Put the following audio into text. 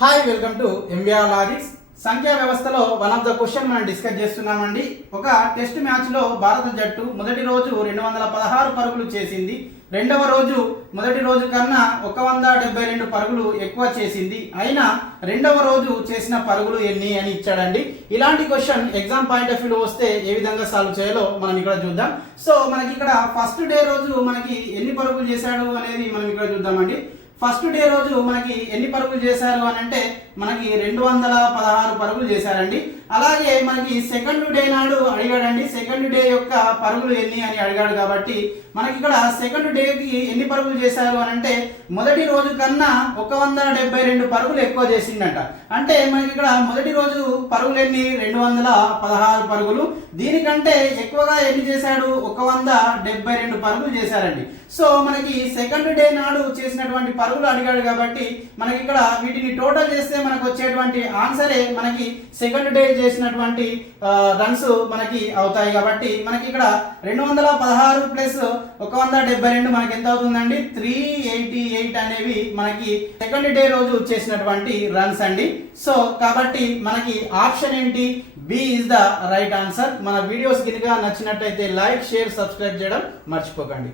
Hi welcome to MBR logics సంఖ్యా వ్యవస్థలో one of the question మనం డిస్కస్ చేస్తున్నామండి. ఒక టెస్ట్ మ్యాచ్లో భారత జట్టు మొదటి రోజు రెండు వందల పదహారు పరుగులు చేసింది. రెండవ రోజు మొదటి రోజు కన్నా ఒక వంద డెబ్బై రెండు పరుగులు ఎక్కువ చేసింది. అయినా రెండవ రోజు చేసిన పరుగులు ఎన్ని అని ఇచ్చాడండి. ఇలాంటి క్వశ్చన్ ఎగ్జామ్ పాయింట్ ఆఫ్ వ్యూలో వస్తే ఏ విధంగా సాల్వ్ చేయాలో మనం ఇక్కడ చూద్దాం. సో మనకి ఇక్కడ ఫస్ట్ డే రోజు మనకి ఎన్ని పరుగులు చేశాడు అనేది మనం ఇక్కడ చూద్దామండి. ఫస్ట్ డే రోజు మనకి ఎన్ని పరుగులు చేశారు అని అంటే మనకి రెండు వందల పదహారు పరుగులు చేశారండి. అలాగే మనకి సెకండ్ డే నాడు అడిగాడండి సెకండ్ డే యొక్క పరుగులు ఎన్ని అని అడిగాడు కాబట్టి మనకి ఇక్కడ సెకండ్ డేకి ఎన్ని పరుగులు చేశారు అని అంటే మొదటి రోజు కన్నా ఒక వంద డెబ్బై రెండు పరుగులు ఎక్కువ చేసిందంట. అంటే మనకి ఇక్కడ మొదటి రోజు పరుగులు ఎన్ని? రెండు వందల పదహారు పరుగులు. దీనికంటే ఎక్కువగా ఎన్ని చేశాడు? ఒక వంద డెబ్బై రెండు పరుగులు చేశారండి. సో మనకి సెకండ్ డే నాడు చేసినటువంటి అర్హులు అడిగాడు కాబట్టి మనకి ఇక్కడ వీటిని టోటల్ చేస్తే మనకు వచ్చేటువంటి ఆన్సరే మనకి సెకండ్ డే చేసినటువంటి రన్స్ మనకి అవుతాయి కాబట్టి మనకి ఇక్కడ రెండు వందల పదహారు ప్లస్ ఒక వంద డెబ్బై రెండు మనకి ఎంత అవుతుందండి? త్రీ ఎయిటీ ఎయిట్ అనేవి మనకి సెకండ్ డే రోజు చేసినటువంటి రన్స్ అండి. సో కాబట్టి మనకి ఆప్షన్ ఏంటి? B is the right answer మన వీడియోస్ గినక నచ్చినట్టయితే లైక్ షేర్ సబ్స్క్రైబ్ చేయడం మర్చిపోకండి.